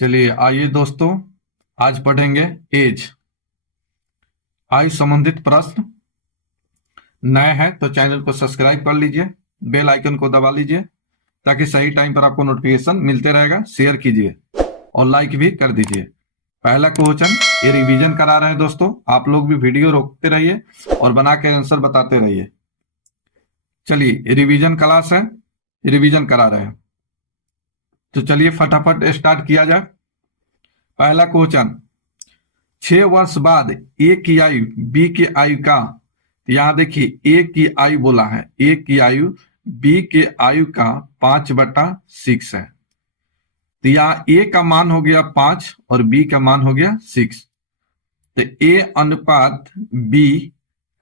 चलिए आइए दोस्तों, आज पढ़ेंगे एज। आयु संबंधित प्रश्न। नए हैं तो चैनल को सब्सक्राइब कर लीजिए, बेल आइकन को दबा लीजिए ताकि सही टाइम पर आपको नोटिफिकेशन मिलते रहेगा। शेयर कीजिए और लाइक भी कर दीजिए। पहला क्वेश्चन, ये रिवीजन करा रहे हैं दोस्तों, आप लोग भी वीडियो रोकते रहिए और बना के आंसर बताते रहिए। चलिए, रिवीजन क्लास है, रिवीजन करा रहे हैं, तो चलिए फटाफट स्टार्ट किया जाए। पहला क्वेश्चन, 6 वर्ष बाद ए की आयु बी की आयु का, यहां देखिए ए की आयु बोला है, ए की आयु बी के आयु का 5/6 है। तो यहाँ ए का मान हो गया 5 और बी का मान हो गया 6। तो ए अनुपात बी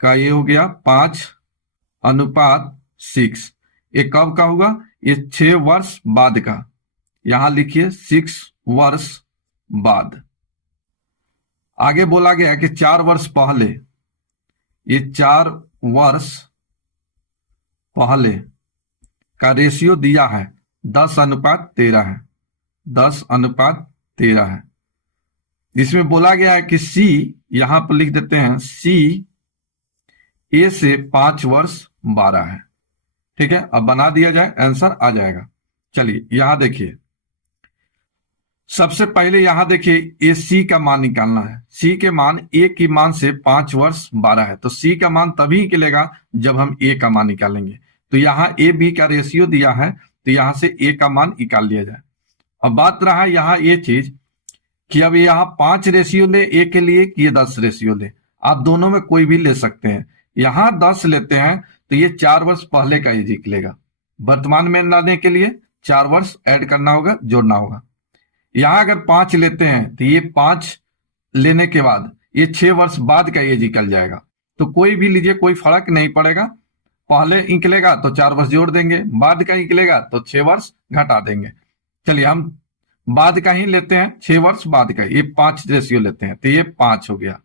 का ये हो गया 5/6। ये कब का होगा? ये 6 वर्ष बाद का। यहां लिखिए 6 वर्ष बाद। आगे बोला गया कि 4 वर्ष पहले, ये 4 वर्ष पहले का रेशियो दिया है 10/13 है, 10/13 है। इसमें बोला गया है कि सी, यहां पर लिख देते हैं सी ए से 5 वर्ष 12 है। ठीक है, अब बना दिया जाए, आंसर आ जाएगा। चलिए यहां देखिए, सबसे पहले यहां देखिए ए सी का मान निकालना है। सी के मान ए की मान से 5 वर्ष 12 है, तो सी का मान तभी निकलेगा जब हम ए का मान निकालेंगे। तो यहाँ ए बी का रेशियो दिया है, तो यहां से ए का मान निकाल लिया जाए। अब बात रहा यहाँ ये चीज कि अब यहाँ 5 रेशियो ले ए के लिए कि ये 10 रेशियो ले, आप दोनों में कोई भी ले सकते हैं। यहाँ 10 लेते हैं तो ये 4 वर्ष पहले का एज निकलेगा। वर्तमान में लाने के लिए 4 वर्ष ऐड करना होगा, जोड़ना होगा। यहां अगर 5 लेते हैं तो ये 5 लेने के बाद ये 6 वर्ष बाद का एज निकल जाएगा। तो कोई भी लीजिए, कोई फर्क नहीं पड़ेगा। पहले निकलेगा तो 4 वर्ष जोड़ देंगे, बाद का निकलेगा तो 6 वर्ष घटा देंगे। चलिए हम बाद का ही लेते हैं, 6 वर्ष बाद का, ये 5 रेशियो लेते हैं, तो ये 5 हो गया।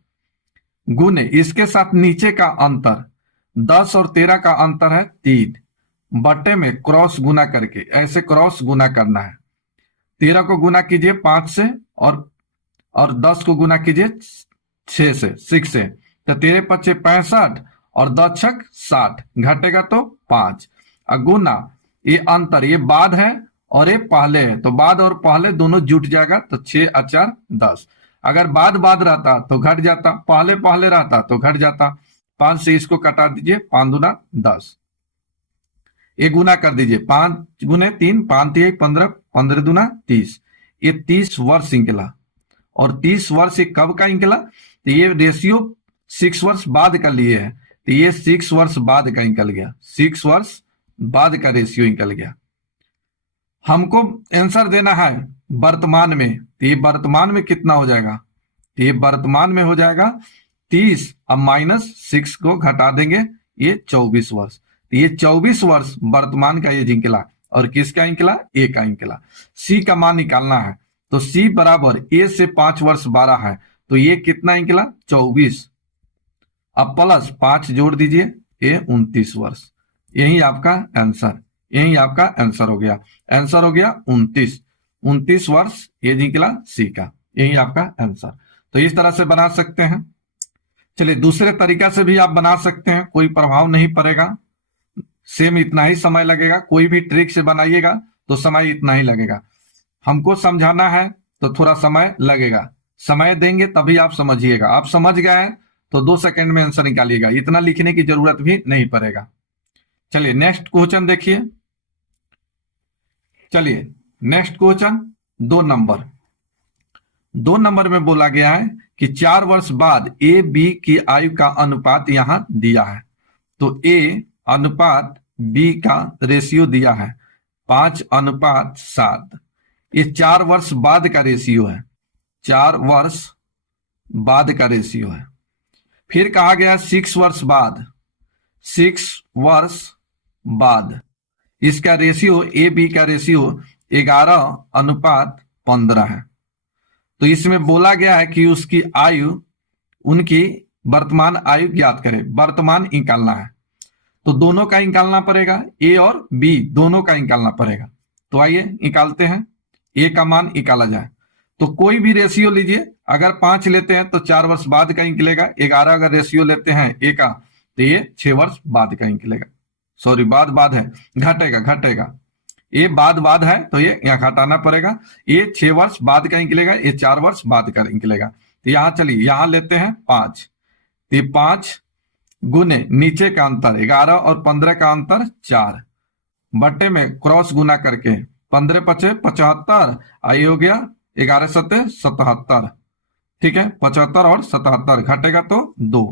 गुने इसके साथ नीचे का अंतर 10 और 13 का अंतर है 3, बटे में क्रॉस गुना करके, ऐसे क्रॉस गुना करना है। 13 को गुना कीजिए 5 से और 10 को गुना कीजिए 6 से, तो 13 पच्चे 65 और 10 छक 60, घटेगा तो 5। गुना ये अंतर, ये बाद है और ये पहले है, तो बाद और पहले दोनों जुट जाएगा, तो 6 और 4 10। अगर बाद रहता तो घट जाता, पहले रहता तो घट जाता। 5 से इसको कटा दीजिए, 5 दूना 10, ये गुना कर दीजिए, 5 गुने 3, 5 3 15, 15 दूना 30, ये 30 वर्ष निकला। और 30 वर्ष कब का निकला? तो ये रेशियो 6 वर्ष बाद का लिए है, तो ये 6 वर्ष बाद का निकल गया, 6 वर्ष बाद का रेशियो निकल गया। हमको आंसर देना है वर्तमान में, तो ये वर्तमान में कितना हो जाएगा? तो ये वर्तमान में हो जाएगा 30, अब -6 को घटा देंगे, ये 24 वर्ष। तो ये 24 वर्ष वर्तमान का ये निकला। और किसका निकला? ए का निकला। सी का मान निकालना है, तो सी बराबर ए से 5 वर्ष 12 है, तो ये कितना निकला? 24। अब प्लस 5 जोड़ दीजिए, ये 29 वर्ष। यही आपका आंसर, यही आपका आंसर हो गया। आंसर हो गया 29 वर्ष ये निकला सी का, यही आपका आंसर। तो इस तरह से बना सकते हैं। चलिए दूसरे तरीका से भी आप बना सकते हैं, कोई प्रभाव नहीं पड़ेगा, सेम इतना ही समय लगेगा। कोई भी ट्रिक से बनाइएगा तो समय इतना ही लगेगा। हमको समझाना है तो थोड़ा समय लगेगा, समय देंगे तभी आप समझिएगा। आप समझ गए हैं तो 2 सेकंड में आंसर निकालिएगा, इतना लिखने की जरूरत भी नहीं पड़ेगा। चलिए नेक्स्ट क्वेश्चन देखिए। चलिए नेक्स्ट क्वेश्चन 2 नंबर में बोला गया है कि 4 वर्ष बाद ए बी की आयु का अनुपात यहां दिया है। तो ए अनुपात बी का रेशियो दिया है 5/7। ये 4 वर्ष बाद का रेशियो है, 4 वर्ष बाद का रेशियो है। फिर कहा गया 6 वर्ष बाद, 6 वर्ष बाद इसका रेशियो, ए बी का रेशियो 11/15 है। तो इसमें बोला गया है कि उसकी आयु, उनकी वर्तमान आयु ज्ञात करें, वर्तमान निकालना है। तो दोनों का निकालना पड़ेगा, ए और बी दोनों का निकालना पड़ेगा। तो आइए निकालते हैं, ए का मान निकाला जाए। तो कोई भी रेशियो लीजिए, अगर 5 लेते हैं तो 4 वर्ष बाद का निकलेगा। 11 अगर रेशियो लेते हैं ए का तो ये 6 वर्ष बाद का निकलेगा। सॉरी, बाद है, घटेगा। ये बाद है तो ये यहाँ घटाना पड़ेगा। ये 6 वर्ष बाद का निकलेगा, ये 4 वर्ष बाद का निकलेगा। तो यहाँ चलिए, यहाँ लेते हैं 5, तो ये 5 गुने नीचे का अंतर 11 और 15 का अंतर 4, बट्टे में क्रॉस गुना करके 15 पचे 75, आई हो गया 11 सत्ते 77। ठीक है, 75 और 77 घटेगा तो 2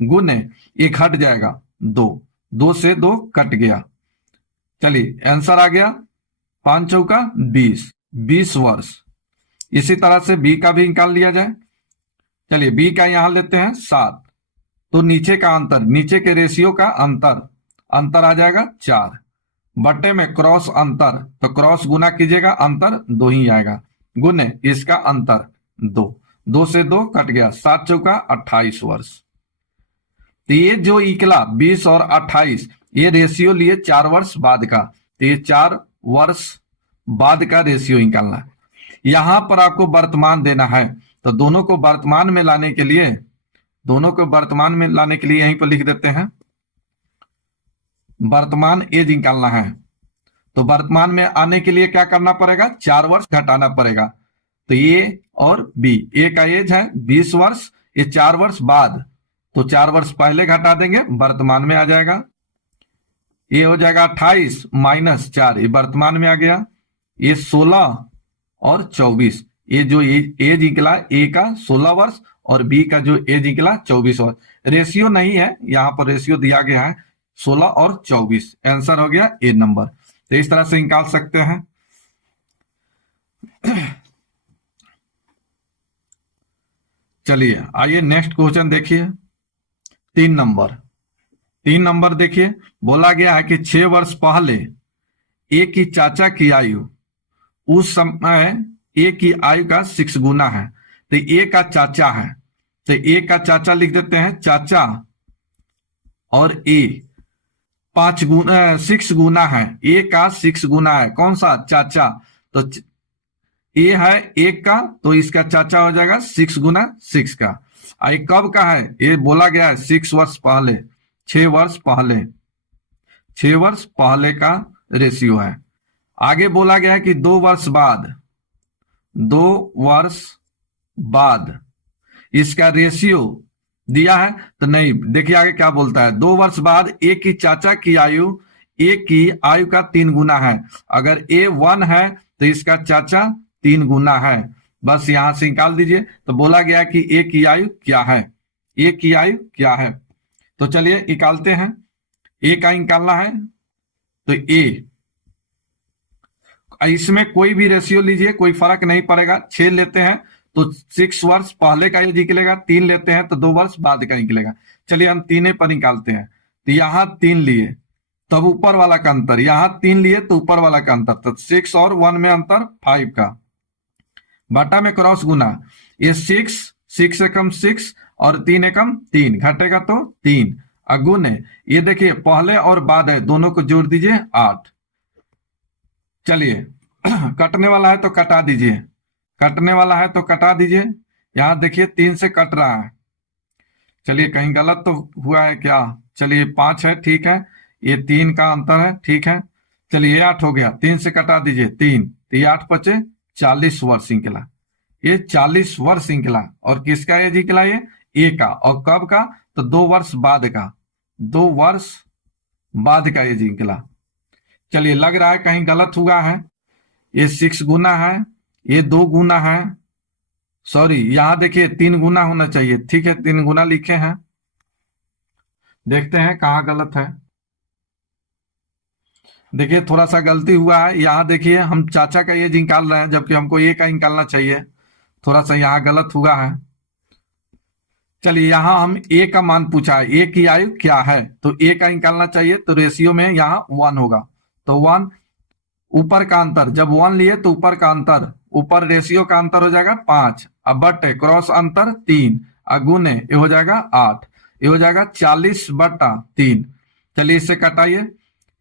गुने ये घट जाएगा 2 से 2 कट गया। चलिए आंसर आ गया 5 चौका 20 वर्ष। इसी तरह से बी का भी निकाल लिया जाए। चलिए बी का यहां लेते हैं 7, तो नीचे का अंतर, नीचे के रेशियो का अंतर आ जाएगा 4, बट्टे में क्रॉस अंतर, तो क्रॉस गुना कीजिएगा, अंतर 2 ही आएगा, गुने इसका अंतर 2 से 2 कट गया, 7 चौका 28 वर्ष। तो ये जो निकला 20 और 28, ये रेशियो लिए 4 वर्ष बाद का, तो ये 4 वर्ष बाद का रेशियो निकालना है। यहां पर आपको वर्तमान देना है, तो दोनों को वर्तमान में लाने के लिए यहीं पर लिख देते हैं, वर्तमान एज निकालना है। तो वर्तमान में आने के लिए क्या करना पड़ेगा, 4 वर्ष घटाना पड़ेगा। तो ए और बी, ए का एज है 20 वर्ष, ये 4 वर्ष बाद, तो 4 वर्ष पहले घटा देंगे, वर्तमान में आ जाएगा। ये हो जाएगा 28 माइनस 4, ये वर्तमान में आ गया। ये 16 और 24, ये जो एज निकला ए का 16 वर्ष और बी का जो एज निकला 24 वर्ष। रेशियो नहीं है, यहां पर रेशियो दिया गया है 16 और 24। आंसर हो गया ए नंबर। तो इस तरह से निकाल सकते हैं। चलिए आइए नेक्स्ट क्वेश्चन देखिए, 3 नंबर देखिए, बोला गया है कि 6 वर्ष पहले ए की चाचा की आयु उस समय ए की आयु का 6 गुना है। तो ए का चाचा है, तो ए का चाचा लिख देते हैं, चाचा, और ए 6 गुना है, ए का 6 गुना है, कौन सा, चाचा। तो ए है 1 का, तो इसका चाचा हो जाएगा 6 गुना 6 का। आई कब का है, ये बोला गया है 6 वर्ष पहले, 6 वर्ष पहले का रेशियो है। आगे बोला गया है कि 2 वर्ष बाद इसका रेशियो दिया है, तो नहीं, देखिए आगे क्या बोलता है, 2 वर्ष बाद ए की चाचा की आयु ए की आयु का 3 गुना है। अगर ए 1 है तो इसका चाचा 3 गुना है। बस यहां से निकाल दीजिए। तो बोला गया कि ए की आयु क्या है, तो चलिए निकालते हैं। ए का निकालना है, तो ए, इसमें कोई भी रेशियो लीजिए, कोई फर्क नहीं पड़ेगा। 6 लेते हैं तो 6 वर्ष पहले का ये निकलेगा, 3 लेते हैं तो 2 वर्ष बाद का निकलेगा। चलिए हम 3 पर निकालते हैं। तो यहां 3 लिए तब ऊपर वाला का अंतर, यहां 3 लिए तो ऊपर वाला का अंतर, तो 6 और 1 में अंतर 5 का, बटा में क्रॉस गुना, ये 6 एकम 6 और 3 एकम 3, घटेगा तो 3, अगुने ये देखिए पहले और बाद है, दोनों को जोड़ दीजिए 8। चलिए कटने वाला है तो कटा दीजिए, यहां देखिए 3 से कट रहा है। चलिए कहीं गलत तो हुआ है क्या, चलिए 5 है, ठीक है, ये 3 का अंतर है, ठीक है। चलिए 8 हो गया, 3 से कटा दीजिए 3, तो ये 8 बचे 40 वर्ष निकला, ये 40 वर्ष निकला। और किसका एज निकला, ये ए का, और कब का, तो 2 वर्ष बाद का, 2 वर्ष बाद का एज निकला। चलिए लग रहा है कहीं गलत हुआ है, ये 6 गुना है, ये 2 गुना है, सॉरी यहां देखिए 3 गुना होना चाहिए, ठीक है, 3 गुना लिखे हैं। देखते हैं कहां गलत है। देखिए थोड़ा सा गलती हुआ है, यहां देखिए हम चाचा का एज निकाल रहे हैं जबकि हमको ए का निकालना चाहिए, थोड़ा सा यहाँ गलत हुआ है। चलिए यहाँ हम ए का मान पूछा है, ए की आयु क्या है, तो ए का निकालना चाहिए, तो रेशियो में यहाँ 1 होगा, तो 1 ऊपर का अंतर, जब 1 लिए तो ऊपर का अंतर, ऊपर रेशियो का अंतर हो जाएगा 5, अब बटे क्रॉस अंतर 3, अगुने ये हो जाएगा 8, ये हो जाएगा 40/3। चलिए इससे कटाइए,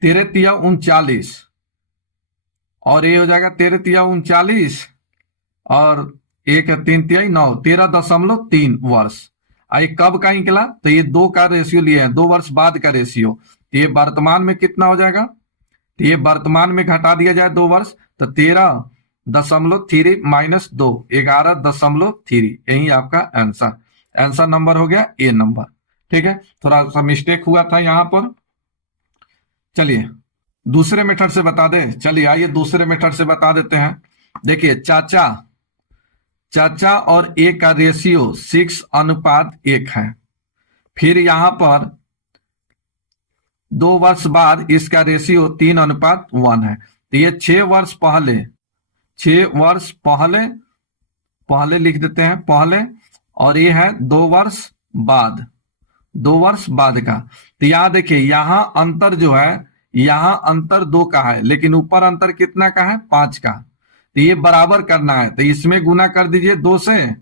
13 तिया 39, और ये हो जाएगा 13 तिया 39, और एक 3 9, 13.3 वर्ष। ये कब का निकला? तो ये 2 का रेशियो लिए हैं, 2 वर्ष बाद का रेशियो। तो ये वर्तमान में कितना हो जाएगा? तो ये वर्तमान में घटा दिया जाए 2 वर्ष, तो 13.3 माइनस 2, 11.3। यही आपका आंसर। आंसर नंबर हो गया ए नंबर। ठीक है, थोड़ा सा मिस्टेक हुआ था यहां पर। चलिए दूसरे मेथड से बता दे। चलिए आइए दूसरे मेथड से बता देते हैं। देखिए चाचा और ए का रेशियो 6:1 है। फिर यहां पर 2 वर्ष बाद इसका रेशियो 3:1 है। तो ये 6 वर्ष पहले लिख देते हैं पहले, और ये है 2 वर्ष बाद, 2 वर्ष बाद का। तो यहां देखिए, यहां अंतर जो है, यहां अंतर 2 का है, लेकिन ऊपर अंतर कितना का है? 5 का। तो ये बराबर करना है, तो इसमें गुना कर दीजिए 2 से,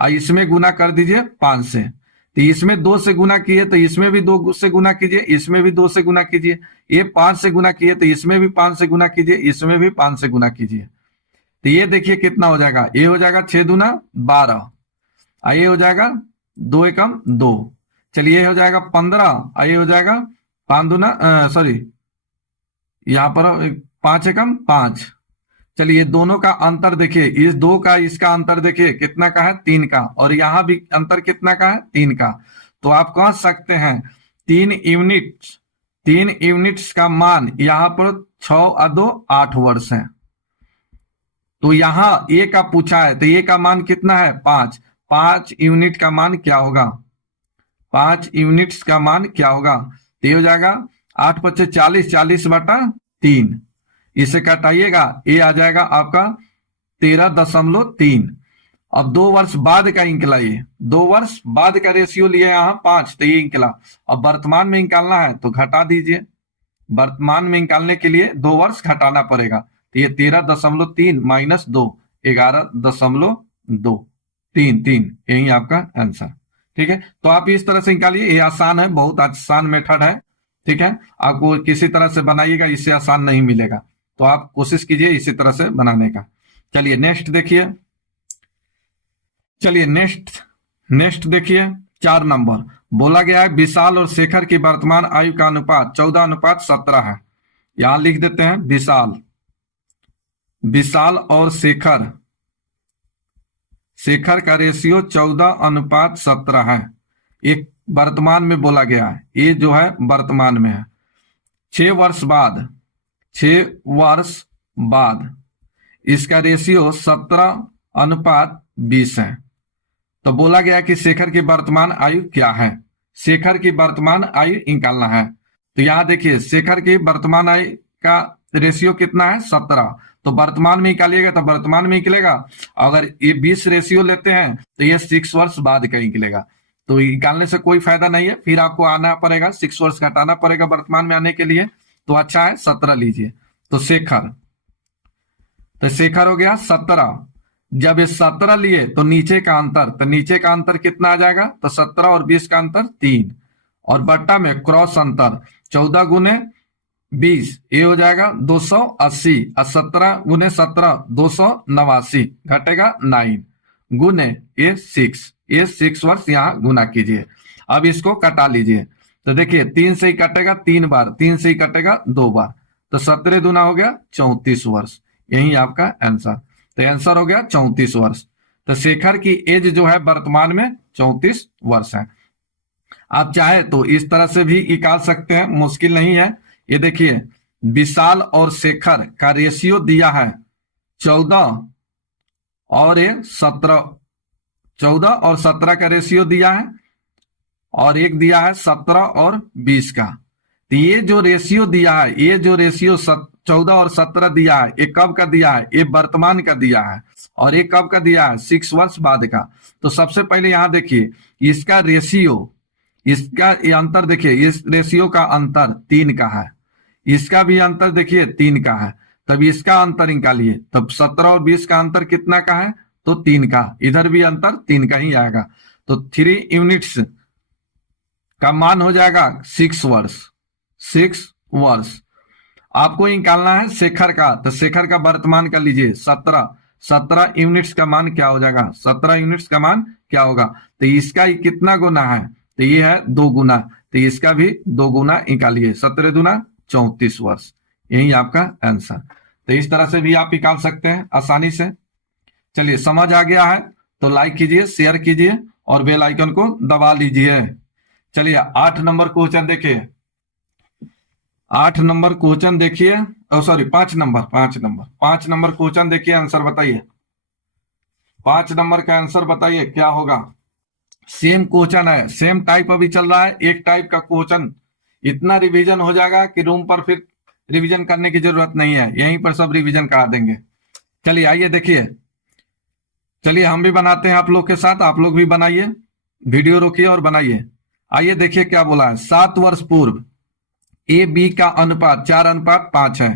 और इसमें गुना कर दीजिए 5 से। तो इसमें 2 से गुना किए तो इसमें भी 2 से गुना कीजिए, इसमें भी 2 से गुना कीजिए। ये 5 से गुना किए तो इसमें भी 5 से गुना कीजिए, इसमें भी 5 से गुना कीजिए। तो ये देखिए कितना हो जाएगा। ये हो जाएगा 6 दूना 12, और ये हो जाएगा 2 एकम 2। चलिए ये हो जाएगा 15, और ये हो जाएगा 5 दूना यहां पर 5 एकम 5। चलिए दोनों का अंतर देखिए, इस 2 का इसका अंतर देखिए कितना का है? 3 का, और यहां भी अंतर कितना का है? 3 का। तो आप कह सकते हैं 3 यूनिट्स का मान यहां पर 6 और 2 8 वर्ष है। तो यहां ए का पूछा है, तो ए का मान कितना है? 5। 5 यूनिट का मान क्या होगा? 5 यूनिट्स का मान क्या होगा? तो ये हो जाएगा 8 × 5 = 40, 40/3। इसे कटाइएगा, ये आ जाएगा आपका 13.3। अब 2 वर्ष बाद का निकला, ये 2 वर्ष बाद का रेशियो लिया यहाँ 5, तो ये निकला। अब वर्तमान में निकालना है तो घटा दीजिए। वर्तमान में निकालने के लिए 2 वर्ष घटाना पड़ेगा। तो ये 13.3 माइनस 2, 11.2, 3 यही आपका आंसर। ठीक है, तो आप इस तरह से निकालिए। ये आसान है, बहुत आसान मेथड है। ठीक है, आपको किसी तरह से बनाइएगा, इससे आसान नहीं मिलेगा। तो आप कोशिश कीजिए इसी तरह से बनाने का। चलिए नेक्स्ट देखिए। चलिए नेक्स्ट देखिए 4 नंबर। बोला गया है विशाल और शेखर की वर्तमान आयु का अनुपात 14:17 है। यहां लिख देते हैं विशाल और शेखर का रेशियो 14:17 है। एक वर्तमान में बोला गया है, ये जो है वर्तमान में है। 6 वर्ष बाद इसका रेशियो 17:20 है। तो बोला गया कि शेखर की वर्तमान आयु क्या है? शेखर की वर्तमान आयु निकालना है। तो यहां देखिए, शेखर की वर्तमान आयु का रेशियो कितना है? 17। तो वर्तमान में निकालिएगा तो वर्तमान में निकलेगा। अगर ये 20 रेशियो लेते हैं तो ये 6 वर्ष बाद का निकलेगा। तो निकालने से कोई फायदा नहीं है, फिर आपको आना पड़ेगा, 6 वर्ष घटाना पड़ेगा वर्तमान में आने के लिए। तो अच्छा है 17 लीजिए। तो शेखर हो गया 17। जब ये 17 लिए तो नीचे का अंतर कितना आ जाएगा? तो 17 और 20 का अंतर 3, और बट्टा में क्रॉस अंतर 14 × 20, ये हो जाएगा 280, और 17 × 17 289, घटेगा 9 गुने ये 6 वर्ष यहाँ गुना कीजिए। अब इसको कटा लीजिए। तो देखिए 3 से ही कटेगा 3 बार, 3 से ही कटेगा 2 बार, तो 17 दूना हो गया 34 वर्ष। यही आपका आंसर। तो आंसर हो गया 34 वर्ष। तो शेखर की एज जो है वर्तमान में 34 वर्ष है। आप चाहे तो इस तरह से भी निकाल सकते हैं, मुश्किल नहीं है। ये देखिए विशाल और शेखर का रेशियो दिया है 14 और 17 का रेशियो दिया है, और एक दिया है 17 और 20 का। तो ये जो रेशियो दिया है, ये जो रेशियो 14 और 17 दिया है, ये कब का दिया है? ये वर्तमान का दिया है। और ये कब का दिया है? 6 वर्ष बाद का। तो सबसे पहले यहां देखिए इसका रेशियो, इसका ये अंतर देखिए, इस रेशियो का अंतर 3 का है, इसका भी अंतर देखिए 3 का है। तब इसका अंतर निकालिए, तब 17 और 20 का अंतर कितना का है? तो 3 का। इधर भी अंतर 3 का ही आएगा। तो 3 यूनिट्स का मान हो जाएगा 6 वर्ष। आपको निकालना है शेखर का। तो शेखर का वर्तमान का लीजिए 17, 17 यूनिट्स का मान क्या हो जाएगा, 17 यूनिट्स का मान क्या होगा। तो इसका ही कितना गुना है, तो ये है 2 गुना, तो इसका भी 2 गुना निकालिए, 17 दूना 34 वर्ष, यही आपका आंसर। तो इस तरह से भी आप निकाल सकते हैं आसानी से। चलिए समझ आ गया है तो लाइक कीजिए, शेयर कीजिए और बेल आइकन को दबा लीजिए। चलिए 8 नंबर क्वेश्चन देखिए, 8 नंबर क्वेश्चन देखिए, सॉरी 5 नंबर क्वेश्चन देखिए, आंसर बताइए। 5 नंबर का आंसर बताइए क्या होगा। सेम क्वेश्चन है, सेम टाइप अभी चल रहा है, एक टाइप का क्वेश्चन, इतना रिवीजन हो जाएगा कि रूम पर फिर रिवीजन करने की जरूरत नहीं है, यहीं पर सब रिवीजन करा देंगे। चलिए आइए देखिए, चलिए हम भी बनाते हैं आप लोग के साथ, आप लोग भी बनाइए, वीडियो रोकिए और बनाइए। आइए देखिए क्या बोला है। 7 वर्ष पूर्व ए बी का अनुपात 4:5 है,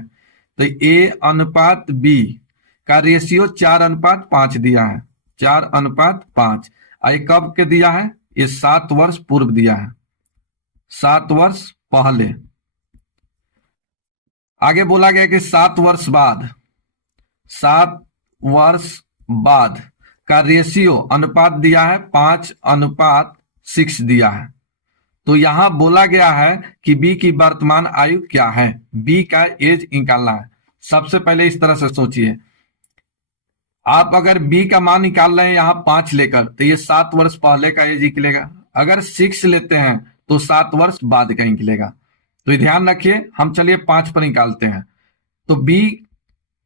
तो ए अनुपात बी का रेशियो 4:5 दिया है, 4:5। ये कब के दिया है, ये 7 वर्ष पूर्व दिया है, 7 वर्ष पहले। आगे बोला गया कि 7 वर्ष बाद, 7 वर्ष बाद का रेशियो अनुपात दिया है 5:6 दिया है। तो यहां बोला गया है कि बी की वर्तमान आयु क्या है, बी का एज निकालना है। सबसे पहले इस तरह से सोचिए, आप अगर बी का मान निकाल रहे हैं यहां 5 लेकर, तो ये 7 वर्ष पहले का एज निकलेगा। अगर 6 लेते हैं तो 7 वर्ष बाद का निकलेगा। तो ये ध्यान रखिए, हम चलिए 5 पर निकालते हैं। तो बी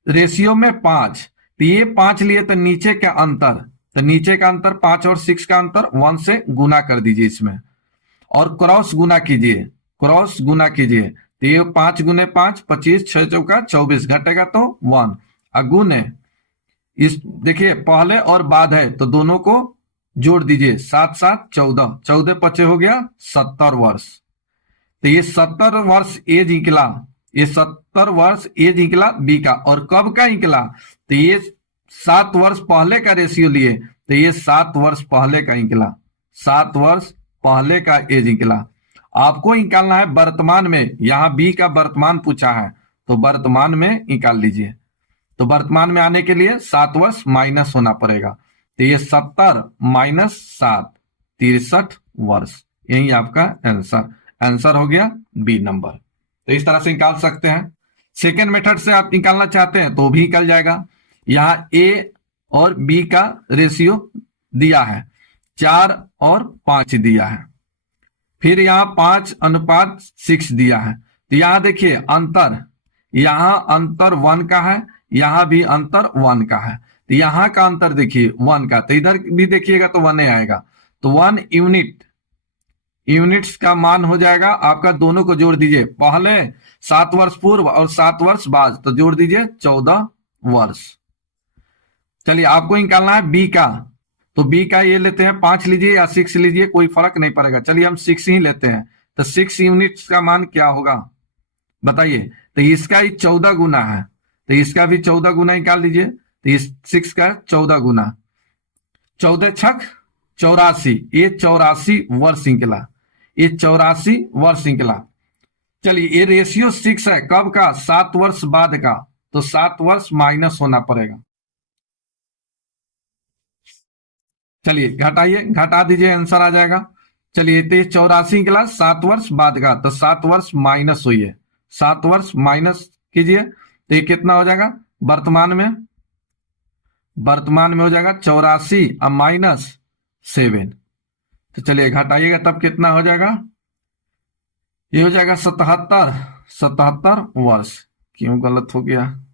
रेशियो में 5, तो ये 5 लिए तो नीचे का अंतर, तो नीचे का अंतर 5 और 6 का अंतर 1 से गुना कर दीजिए इसमें, और क्रॉस गुना कीजिए, क्रॉस गुना कीजिए। तो ये 5 गुने 5 25, 6 चौका 24, घटेगा तो 1, अगुने इस देखिए पहले और बाद है तो दोनों को जोड़ दीजिए, 7 7 14, 14 पचे हो गया 70 वर्ष। तो ये 70 वर्ष एज निकला, ये 70 वर्ष एज निकला बी का। और कब का निकला, तो ये 7 वर्ष पहले का रेशियो लिए, तो ये 7 वर्ष पहले का निकला, 7 वर्ष पहले का एज निकला। आपको निकालना है वर्तमान में, यहां बी का वर्तमान पूछा है तो वर्तमान में निकाल लीजिए। तो वर्तमान में आने के लिए 7 वर्ष माइनस होना पड़ेगा, तो ये 70 माइनस 7 63 वर्ष, यही आपका आंसर, आंसर हो गया बी नंबर। तो इस तरह से निकाल सकते हैं। सेकेंड मेथड से आप निकालना चाहते हैं तो भी निकल जाएगा। यहां ए और बी का रेशियो दिया है, 4 और 5 दिया है, फिर यहां 5:6 दिया है। तो यहां देखिए अंतर, यहां अंतर 1 का है, यहां भी अंतर 1 का है। तो यहां का अंतर देखिए 1 का, तो इधर भी देखिएगा तो 1 आएगा। तो 1 यूनिट, यूनिट्स का मान हो जाएगा आपका, दोनों को जोड़ दीजिए, पहले 7 वर्ष पूर्व और 7 वर्ष बाद, तो जोड़ दीजिए 14 वर्ष। चलिए आपको निकालना है बी का, तो बी का ये लेते हैं 5 लीजिए या 6 लीजिए, कोई फर्क नहीं पड़ेगा। चलिए हम 6 ही लेते हैं। तो 6 यूनिट्स का मान क्या होगा बताइए। तो इसका ही 14 गुना है, तो इसका भी 14 गुना निकाल लीजिए। तो इस 6 का 14 गुना, 14 छक 84, ये 84 वर्ष निकला, ये 84 वर्ष निकला। चलिए ये रेशियो 6 है, कब का, 7 वर्ष बाद का, तो 7 वर्ष माइनस होना पड़ेगा। चलिए घटाइए, घटा दीजिए, आंसर आ जाएगा। चलिए तो 84 निकला 7 वर्ष बाद का, तो 7 वर्ष माइनस हुई है, 7 वर्ष माइनस कीजिए, तो ये कितना हो जाएगा वर्तमान में, वर्तमान में हो जाएगा 84 और माइनस 7। तो चलिए घटाइएगा तब कितना हो जाएगा, ये हो जाएगा 77 वर्ष। क्यों गलत हो गया,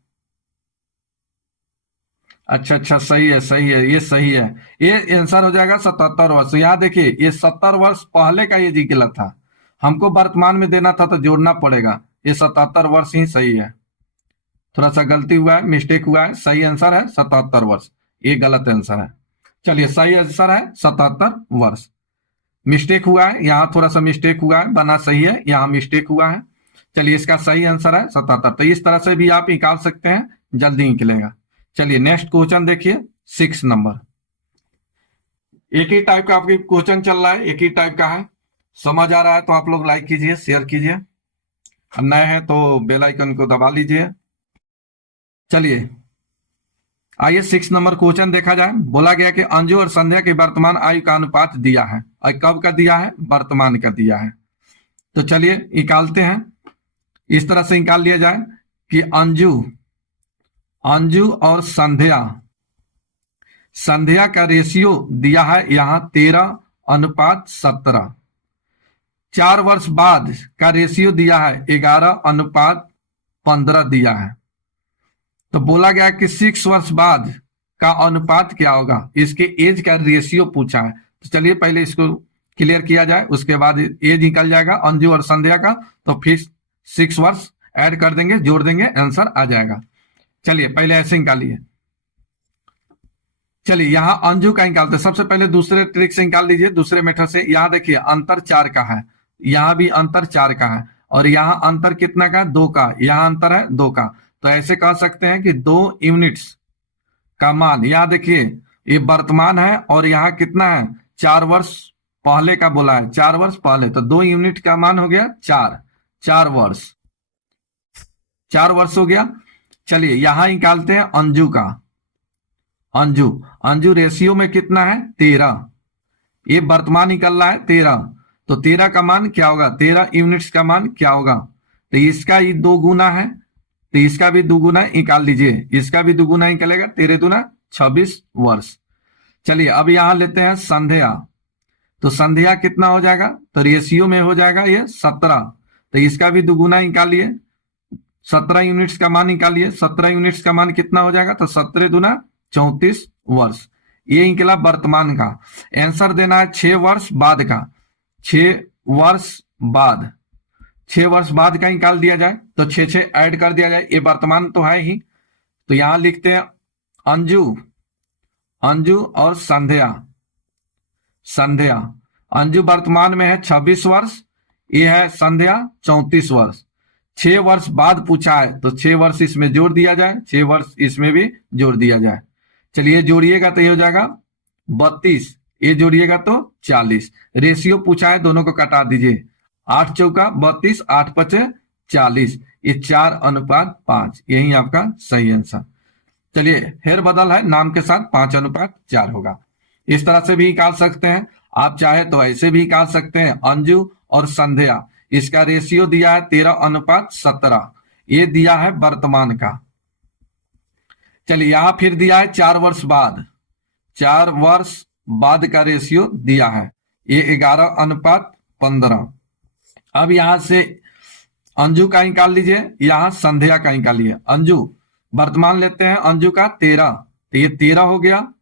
अच्छा अच्छा सही है, सही है, ये सही है, ये आंसर हो जाएगा 77 वर्ष। यहाँ देखिए ये 70 वर्ष पहले का ये निकला था, हमको वर्तमान में देना था तो जोड़ना पड़ेगा, ये 77 वर्ष ही सही है। थोड़ा सा गलती हुआ है, मिस्टेक हुआ है, सही आंसर है 77 वर्ष, ये गलत आंसर है। चलिए सही आंसर है 77 वर्ष, मिस्टेक हुआ है, यहाँ थोड़ा सा मिस्टेक हुआ है, बना सही है, यहाँ मिस्टेक हुआ है। चलिए इसका सही आंसर है 77। तो इस तरह से भी आप निकाल सकते हैं, जल्दी निकलेगा। चलिए नेक्स्ट क्वेश्चन देखिए 6 नंबर। एक ही टाइप का आपकी क्वेश्चन चल रहा है, एक ही टाइप का है, समझ आ रहा है तो आप लोग लाइक कीजिए, शेयर कीजिए, नए हैं तो बेल आइकन को दबा लीजिए। चलिए आइए 6 नंबर क्वेश्चन देखा जाए। बोला गया कि अंजू और संध्या के वर्तमान आयु का अनुपात दिया है, और कब का दिया है? वर्तमान का दिया है। तो चलिए निकालते हैं। इस तरह से निकाल लिया जाए कि अंजू अंजू और संध्या संध्या का रेशियो दिया है यहां 13:17। 4 वर्ष बाद का रेशियो दिया है 11:15 दिया है। तो बोला गया कि 6 वर्ष बाद का अनुपात क्या होगा, इसके एज का रेशियो पूछा है। तो चलिए पहले इसको क्लियर किया जाए, उसके बाद एज निकल जाएगा अंजू और संध्या का, तो फिर 6 वर्ष ऐड कर देंगे, जोड़ देंगे, आंसर आ जाएगा। चलिए पहले ऐसे निकालिए। चलिए यहां अंजू का निकालते हैं। सबसे पहले दूसरे ट्रिक से निकाल लीजिए, दूसरे मेथड से। यहां देखिए अंतर 4 का है, यहां भी अंतर 4 का है, और यहां अंतर कितना का? 2 का। यहां अंतर है 2 का। तो ऐसे कह सकते हैं कि 2 यूनिट्स का मान, यहां देखिए ये वर्तमान है और यहां कितना है? 4 वर्ष पहले का बोला है, 4 वर्ष पहले। तो 2 यूनिट का मान हो गया 4, 4 वर्ष, 4 वर्ष हो गया। चलिए यहां निकालते हैं अंजू का। अंजू अंजू रेशियो में कितना है? 13। ये वर्तमान निकल रहा है 13, तो 13 का मान क्या होगा? 13 यूनिट्स का मान क्या होगा? तो इसका ही 2 गुना है, तो इसका भी 2 गुना निकाल लीजिए, इसका भी 2 गुना निकलेगा। 13 दूना 26 वर्ष। चलिए अब यहां लेते हैं संध्या। तो संध्या कितना हो जाएगा? तो रेशियो में हो जाएगा ये 17, तो इसका भी 2 गुना निकालिए, 17 यूनिट्स का मान निकालिए। 17 यूनिट्स का मान कितना हो जाएगा? तो 17 दूना 34 वर्ष। ये निकला वर्तमान का। आंसर देना है 6 वर्ष बाद का। 6 वर्ष बाद, 6 वर्ष बाद का निकाल दिया जाए, तो 6 ऐड कर दिया जाए। ये वर्तमान तो है ही, तो यहां लिखते हैं अंजू और संध्या। संध्या अंजू वर्तमान में है 26 वर्ष, ये है संध्या 34 वर्ष। 6 वर्ष बाद पूछा है, तो 6 वर्ष इसमें जोड़ दिया जाए, 6 वर्ष इसमें भी जोड़ दिया जाए। चलिए जोड़िएगा तो ये हो जाएगा 32, ये जोड़िएगा तो 40। रेशियो पूछा है, दोनों को कटा दीजिए। 8 चौका 32, 8 पचे 40, ये 4:5, यही आपका सही आंसर। चलिए हेर बदल है नाम के साथ 5:4 होगा। इस तरह से भी निकाल सकते हैं, आप चाहे तो ऐसे भी निकाल सकते हैं। अंजू और संध्या, इसका रेशियो दिया है 13:17, ये दिया है वर्तमान का। चलिए यहां फिर दिया है 4 वर्ष बाद, 4 वर्ष बाद का रेशियो दिया है, ये 11:15। अब यहां से अंजू का निकाल लीजिए, यहां संध्या का निकालिए। अंजू वर्तमान लेते हैं अंजू का 13, तो ये 13 हो गया।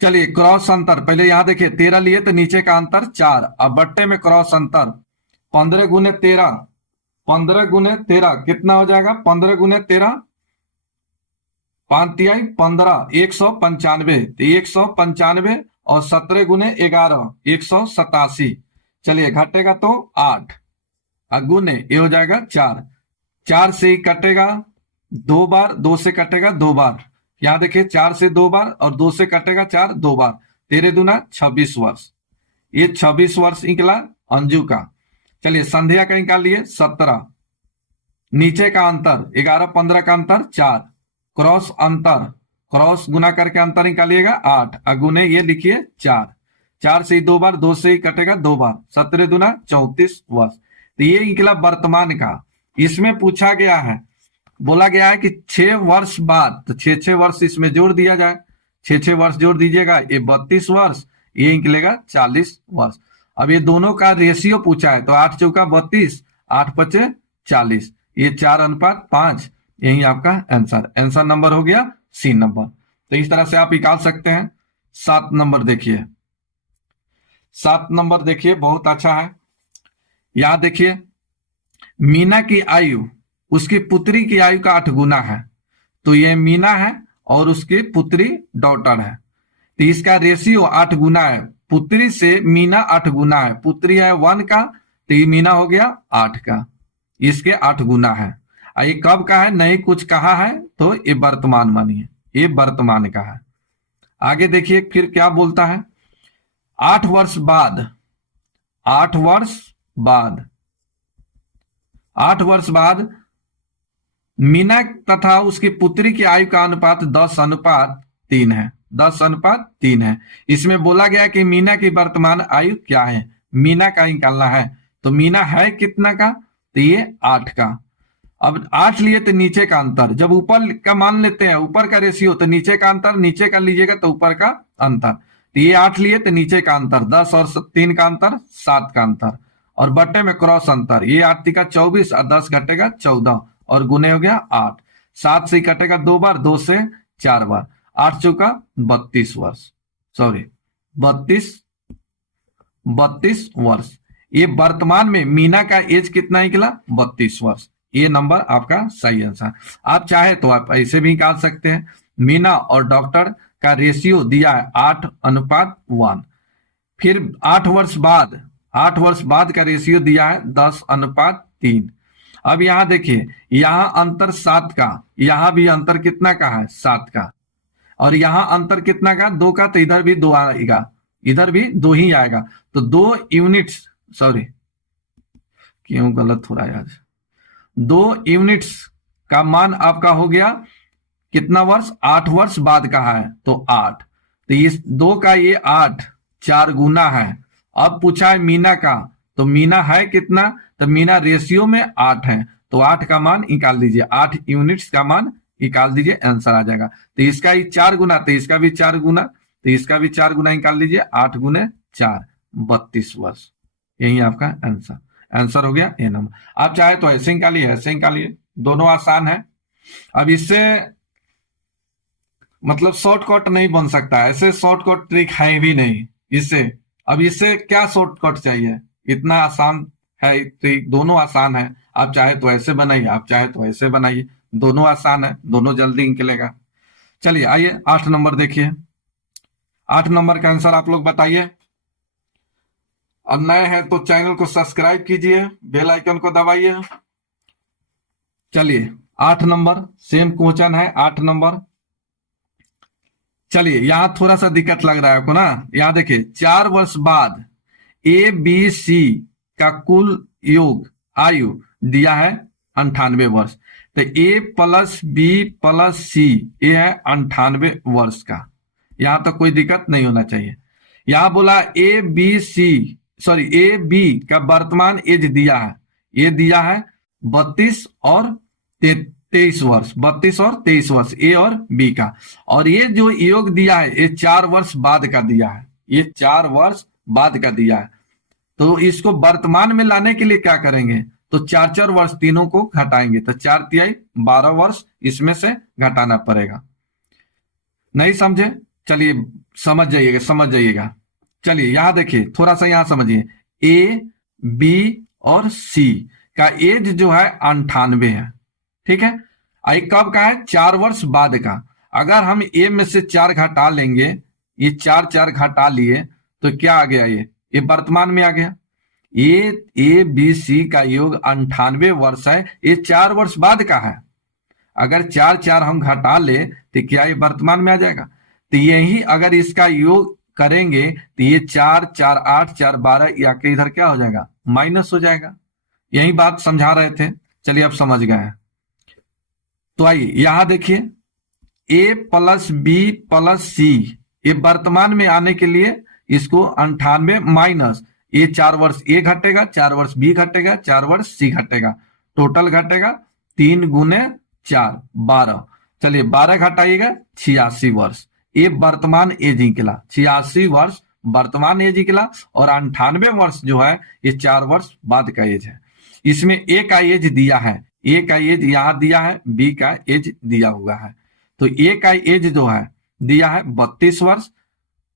चलिए क्रॉस अंतर, पहले यहां देखिए 13 लिए तो नीचे का अंतर 4, अब बट्टे में क्रॉस अंतर 15 गुने 13, 15 गुने 13 कितना हो जाएगा? 15 गुने 13 5 तिहाई 15, 195, तो 195 और 17 गुने 11 187। चलिए घटेगा तो 8, गुने ये हो जाएगा 4, 4 से ही कटेगा 2 बार, 2 से कटेगा 2 बार। यहां देखिए 4 से 2 बार और 2 से कटेगा 4 2 बार, 13 दूना 26 वर्ष। ये 26 वर्ष निकला अंजू का। चलिए संध्या का निकाल लिए 17, नीचे का अंतर 11-15 का अंतर 4, क्रॉस अंतर, क्रॉस गुना करके अंतर निकालिएगा 8, गुने ये लिखिए 4, 4 से ही 2 बार, 2 से ही कटेगा 2 बार, 17 दूना 34 वर्ष। तो ये निकला वर्तमान का। इसमें पूछा गया है, बोला गया है कि 6 वर्ष बाद, तो 6 वर्ष इसमें जोड़ दिया जाए, 6 वर्ष जोड़ दीजिएगा, ये 32 वर्ष, ये निकलेगा 40 वर्ष। अब ये दोनों का रेशियो पूछा है, तो 8 चौका 32, 8 पचे 40, ये 4:5, यही आपका आंसर। आंसर नंबर हो गया सी नंबर। तो इस तरह से आप निकाल सकते हैं। 7 नंबर देखिए, 7 नंबर देखिए बहुत अच्छा है। यहां देखिए मीना की आयु उसकी पुत्री की आयु का 8 गुना है। तो ये मीना है और उसकी पुत्री डॉटर है, तो इसका रेशियो 8 गुना है। पुत्री से मीना 8 गुना है, पुत्री है 1 का, तो ये मीना हो गया 8 का, इसके 8 गुना है। ये कब का है? नहीं कुछ कहा है, तो ये वर्तमान मानिए, ये वर्तमान का है। आगे देखिए फिर क्या बोलता है। 8 वर्ष बाद, 8 वर्ष बाद, 8 वर्ष बाद मीना तथा उसकी पुत्री की आयु का अनुपात 10:3 है। 10:3 है। इसमें बोला गया कि मीना की वर्तमान आयु क्या है, मीना का निकालना है। तो मीना है कितना का, तो ये 8 का। अब 8 लिए तो नीचे का अंतर, जब ऊपर का मान लेते हैं, ऊपर का रेशियो, तो नीचे का अंतर, नीचे का लीजिएगा तो ऊपर का अंतर। तो ये 8 लिए तो नीचे का अंतर 10 और 3 का अंतर 7 का अंतर, और बट्टे में क्रॉस अंतर, ये 8 का 24 और 10 घटेगा 14 और गुने हो गया 8। 7 से कटेगा 2 बार, 2 से 4 बार, 8 चौका 32 वर्ष, सॉरी 32 वर्ष। ये वर्तमान में मीना का एज कितना निकला, 32 वर्ष। ये नंबर आपका सही आंसर। आप चाहे तो आप ऐसे भी निकाल सकते हैं। मीना और डॉक्टर का रेशियो दिया है 8:1। फिर 8 वर्ष बाद का रेशियो दिया है 10:3। अब यहां देखिए, यहां अंतर 7 का, यहां भी अंतर कितना का है, 7 का, और यहां अंतर कितना का, 2 का, तो इधर भी 2 आएगा, इधर भी 2 ही आएगा। तो 2 यूनिट्स, सॉरी क्यों गलत हो रहा है आज, 2 यूनिट्स का मान आपका हो गया कितना वर्ष, 8 वर्ष बाद का है, तो 8। तो इस 2 का ये 8 4 गुना है। अब पूछा है मीना का, तो मीना है कितना, तो मीना रेशियो में 8 है, तो 8 का मान निकाल दीजिए, 8 यूनिट्स का मान निकाल दीजिए, आंसर आ जाएगा। तो इसका ही 4 गुना, तो इसका भी 4 गुना, तो इसका भी 4 गुना निकाल लीजिए, 8 गुने 4 32 वर्ष। यही आपका आंसर हो गया ए नंबर। आप चाहे तो ऐसे निकालिए, ऐसे निकालिए, दोनों आसान है। अब इससे मतलब शॉर्टकट नहीं बन सकता, ऐसे शॉर्टकट ट्रिक है भी नहीं इससे। अब इससे क्या शॉर्टकट चाहिए, इतना आसान है ट्रिक, दोनों आसान है। आप चाहे तो ऐसे बनाइए, आप चाहे तो ऐसे बनाइए, दोनों आसान है, दोनों जल्दी निकलेगा। चलिए आइए 8 नंबर देखिए। 8 नंबर का आंसर आप लोग बताइए। और नए हैं तो चैनल को सब्सक्राइब कीजिए, बेल आइकन को दबाइए। चलिए 8 नंबर सेम क्वेश्चन है, 8 नंबर। चलिए यहां थोड़ा सा दिक्कत लग रहा है आपको ना, यहां देखिए 4 वर्ष बाद ए बी सी का कुल योग आयु दिया है 98 वर्ष। तो ए प्लस बी प्लस सी, ये है 98 वर्ष का। यहां तक कोई दिक्कत नहीं होना चाहिए। यहां बोला A B C, sorry A B का वर्तमान एज दिया है, ये दिया है 32 और 23 वर्ष, 32 और 23 वर्ष, ए और बी का। और ये जो योग दिया है ये 4 वर्ष बाद का दिया है, ये 4 वर्ष बाद का दिया है। तो इसको वर्तमान में लाने के लिए क्या करेंगे, तो 4 वर्ष तीनों को घटाएंगे, तो 4 तिहाई 12 वर्ष इसमें से घटाना पड़ेगा। नहीं समझे, चलिए समझ जाइएगा। चलिए यहां देखिए, थोड़ा सा यहां समझिए, ए बी और सी का एज जो है 98 है, ठीक है। आई कब का है, 4 वर्ष बाद का। अगर हम ए में से 4 घटा लेंगे, ये 4 घटा लिए, तो क्या आ गया, ये वर्तमान में आ गया। ये ए बी सी का योग 98 वर्ष है, ये 4 वर्ष बाद का है। अगर 4 हम घटा ले तो क्या ये वर्तमान में आ जाएगा। तो यही अगर इसका योग करेंगे तो ये 4 4 8 4 12 या के इधर क्या हो जाएगा, माइनस हो जाएगा। यही बात समझा रहे थे, चलिए अब समझ गए। तो आइए यहां देखिए, ए प्लस बी प्लस सी, ये वर्तमान में आने के लिए इसको 98 माइनस, ये 4 वर्ष ए घटेगा, 4 वर्ष बी घटेगा, 4 वर्ष सी घटेगा, टोटल घटेगा 3 गुने 4 12। चलिए 12 घटाइएगा, 86 वर्ष ये वर्तमान एज निकला। 86 वर्ष वर्तमान एज निकला, और 98 वर्ष जो है ये 4 वर्ष बाद का एज है। इसमें ए का एज दिया है, ए का एज यहां दिया है, बी का एज दिया हुआ है। तो ए का एज जो है दिया है 32 वर्ष,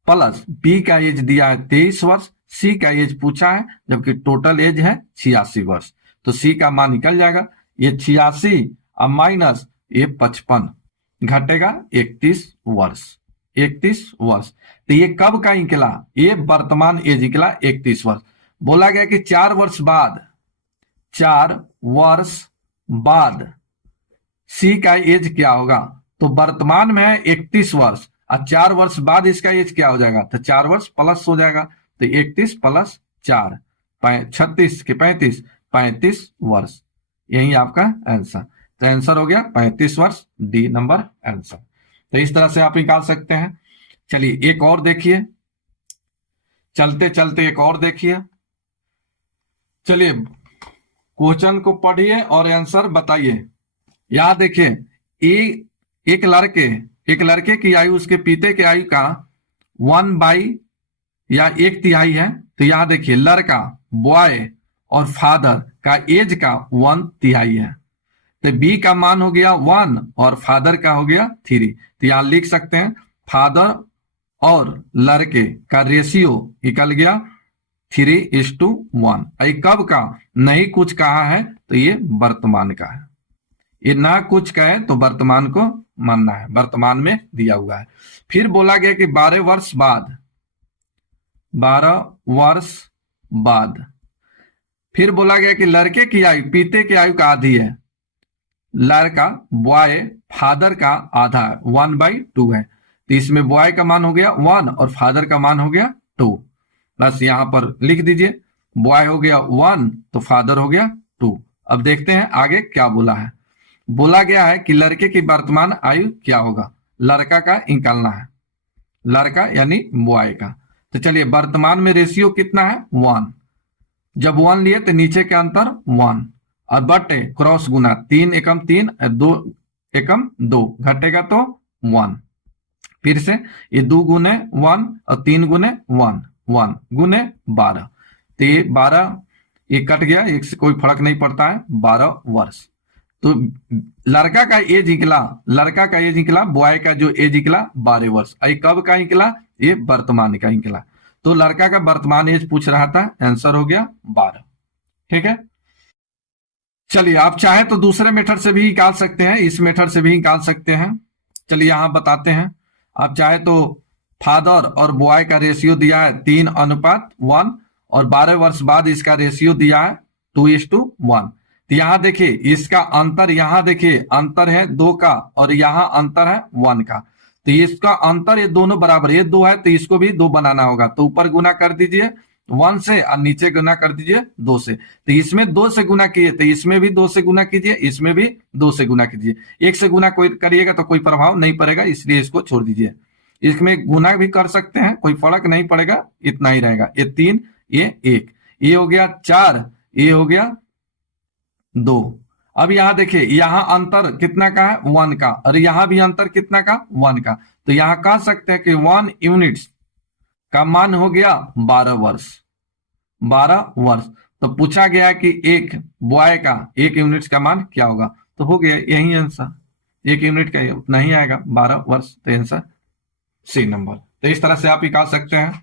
प्लस बी का एज दिया है 23 वर्ष, सी का एज पूछा है, जबकि टोटल एज है 86 वर्ष। तो सी का मान निकल जाएगा, ये 86 और माइनस ये 55 घटेगा 31 वर्ष। 31 वर्ष, तो ये कब का निकला, ये वर्तमान एज निकला 31 वर्ष। बोला गया कि 4 वर्ष बाद, 4 वर्ष बाद सी का एज क्या होगा, तो वर्तमान में है 31 वर्ष, और 4 वर्ष बाद इसका एज क्या हो जाएगा, तो 4 वर्ष प्लस हो जाएगा। तो 31 प्लस 4 36 के 35 वर्ष, यही आपका आंसर तो आंसर हो गया 35 वर्ष, डी नंबर आंसर। तो इस तरह से आप निकाल सकते हैं। चलिए एक और देखिए, चलते चलते एक और देखिए। चलिए क्वेश्चन को पढ़िए और आंसर बताइए। यहां देखिए, एक लड़के की आयु उसके पिता की आयु का 1/, या 1/3 है। तो यहां देखिए लड़का, बॉय और फादर का एज का 1/3 है। तो बी का मान हो गया 1 और फादर का हो गया 3। तो यहां लिख सकते हैं फादर और लड़के का रेशियो निकल गया 3:1। ये कब का? नहीं कुछ कहा है तो ये वर्तमान का है। ये ना कुछ कहे तो वर्तमान को मानना है, वर्तमान में दिया हुआ है। फिर बोला गया कि 12 वर्ष बाद फिर बोला गया कि लड़के की आयु पिता की आयु का आधी है। लड़का बॉय फादर का आधा है, 1/2 है। तो इसमें बॉय का मान हो गया 1 और फादर का मान हो गया 2। बस यहां पर लिख दीजिए, बॉय हो गया 1 तो फादर हो गया 2। अब देखते हैं आगे क्या बोला है। बोला गया है कि लड़के की वर्तमान आयु क्या होगा, लड़का का निकालना है, लड़का यानी बॉय का। तो चलिए वर्तमान में रेशियो कितना है 1। जब 1 लिए तो नीचे के अंतर 1 और बटे क्रॉस गुना 3 एकम 3 2 एकम 2 घटेगा तो 1। फिर से ये 2 गुने 1 और 3 गुने 1 1 गुने 12। तो ये 12 ये कट गया, एक से कोई फर्क नहीं पड़ता है, 12 वर्ष। तो लड़का का एज निकला, बॉय का जो एज निकला 12 वर्ष। ये कब का निकला? ये वर्तमान का निकला। तो लड़का का वर्तमान एज पूछ रहा था, आंसर हो गया 12। ठीक है। चलिए आप चाहे तो दूसरे मेथड से भी निकाल सकते हैं, इस मेथड से भी निकाल सकते हैं। चलिए यहां बताते हैं। आप चाहे तो फादर और बॉय का रेशियो दिया है 3:1 और 12 वर्ष बाद इसका रेशियो दिया है 2:1। तो यहां देखिए इसका अंतर, यहां देखिए अंतर है 2 का और यहां अंतर है 1 का। तो इसका अंतर, ये दोनों बराबर, ये 2 है तो इसको भी 2 बनाना होगा। तो ऊपर गुना कर दीजिए 1 से और नीचे गुना कर दीजिए 2 से। तो इसमें 2 से गुना किए तो इसमें भी 2 से गुना कीजिए, इसमें भी 2 से गुना कीजिए। 1 से गुना कोई करिएगा तो कोई प्रभाव नहीं पड़ेगा, इसलिए इसको छोड़ दीजिए। इसमें गुना भी कर सकते हैं, कोई फर्क नहीं पड़ेगा, इतना ही रहेगा। ये 3 ये 1, ये हो गया 4, ये हो गया 2। अब यहां देखिए यहां अंतर कितना का है 1 का और यहां भी अंतर कितना का 1 का। तो यहां कह सकते हैं कि 1 यूनिट्स का मान हो गया 12 वर्ष। 12 वर्ष। तो पूछा गया कि एक बॉय का 1 यूनिट्स का मान क्या होगा, तो हो गया यही आंसर, 1 यूनिट का उतना ही आएगा 12 वर्ष। तो आंसर सी नंबर। तो इस तरह से आप निकाल सकते हैं।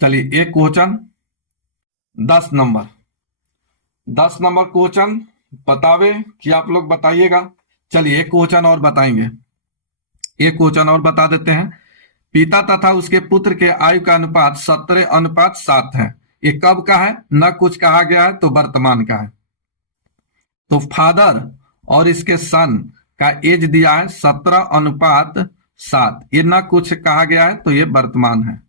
चलिए एक क्वेश्चन 10 नंबर क्वेश्चन बतावे कि आप लोग बताइएगा। चलिए एक क्वेश्चन और बताएंगे, एक क्वेश्चन और बता देते हैं। पिता तथा उसके पुत्र के आयु का अनुपात 17:7 है। ये कब का है? न कुछ कहा गया है तो वर्तमान का है। तो फादर और इसके सन का एज दिया है 17:7। ये न कुछ कहा गया है तो ये वर्तमान है,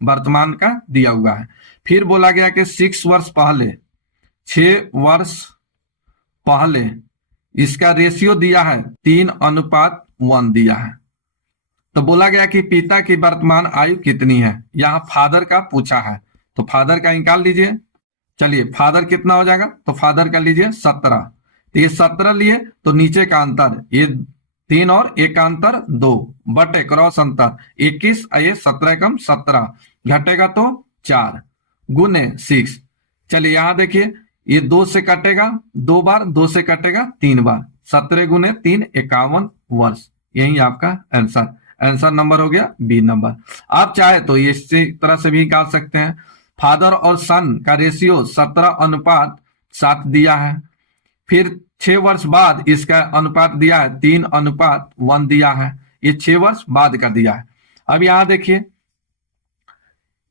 वर्तमान का दिया हुआ है। फिर बोला गया कि 6 वर्ष पहले इसका रेशियो दिया है 3:1 दिया है। तो बोला गया कि पिता की वर्तमान आयु कितनी है, यहां फादर का पूछा है तो फादर का निकाल लीजिए। चलिए फादर कितना हो जाएगा, तो फादर का लीजिए 17। तो ये 17 लिए तो नीचे का अंतर ये 3 और 1 का अंतर 2 बटे क्रॉस अंतर 21, ये 17 कम 17 घटेगा तो 4 गुने 6। चलिए यहां देखिए ये 2 से कटेगा 2 बार, 2 से कटेगा 3 बार, 17 गुने 3 51 वर्ष। यही आपका आंसर, आंसर नंबर हो गया बी नंबर। आप चाहे तो ये इसी तरह से भी निकाल सकते हैं। फादर और सन का रेशियो 17:7 दिया है। फिर 6 वर्ष बाद इसका अनुपात दिया है 3:1 दिया है। ये 6 वर्ष बाद का दिया है। अब यहां देखिए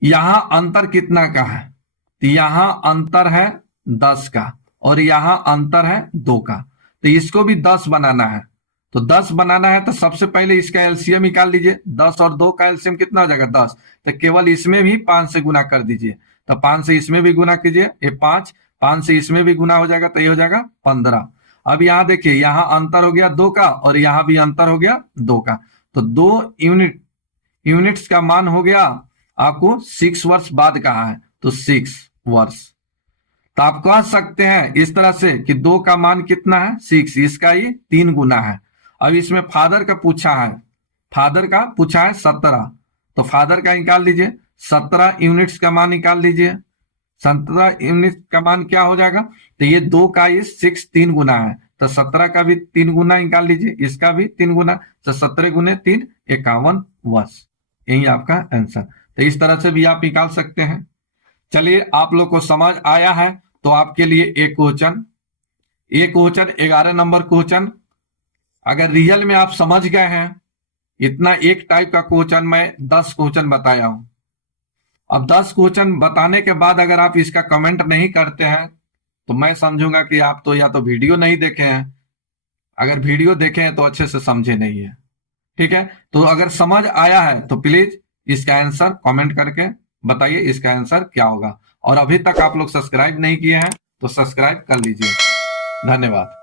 यहां अंतर कितना का है, तो यहां अंतर है 10 का और यहां अंतर है 2 का। तो इसको भी 10 बनाना है। तो 10 बनाना है तो सबसे पहले इसका एलसीएम निकाल लीजिए। 10 और 2 का एलसीएम कितना हो जाएगा 10। तो केवल इसमें भी 5 से गुना कर दीजिए। तो 5 से इसमें भी गुना कीजिए, ये 5 से इसमें भी गुना हो जाएगा तो ये हो जाएगा 15। अब यहाँ देखिए, यहाँ अंतर हो गया 2 का और यहाँ भी अंतर हो गया 2 का, तो 2 यूनिट्स का मान हो गया आपको 6 वर्ष बाद कहा है, तो 6 वर्ष। तो आप कह सकते हैं इस तरह से कि 2 का मान कितना है 6, इसका ये 3 गुना है। अब इसमें फादर का पूछा है, 17, तो फादर का निकाल लीजिए, 17 यूनिट्स का मान निकाल लीजिए। 17 यूनिट का मान क्या हो जाएगा, तो ये 2 का ये 6 3 गुना है, तो 17 का भी 3 गुना निकाल लीजिए, इसका भी 3 गुना, तो 17 गुने 3 51 वर्ष। यही आपका आंसर। तो इस तरह से भी आप निकाल सकते हैं। चलिए, आप लोग को समझ आया है तो आपके लिए एक क्वेश्चन 11 नंबर क्वेश्चन। अगर रियल में आप समझ गए हैं, इतना एक टाइप का क्वेश्चन मैं 10 क्वेश्चन बताया हूं। अब 10 क्वेश्चन बताने के बाद अगर आप इसका कमेंट नहीं करते हैं तो मैं समझूंगा कि आप तो या तो वीडियो नहीं देखे हैं, अगर वीडियो देखे हैं तो अच्छे से समझे नहीं है। ठीक है, तो अगर समझ आया है तो प्लीज इसका आंसर कमेंट करके बताइए इसका आंसर क्या होगा। और अभी तक आप लोग सब्सक्राइब नहीं किए हैं तो सब्सक्राइब कर लीजिए। धन्यवाद।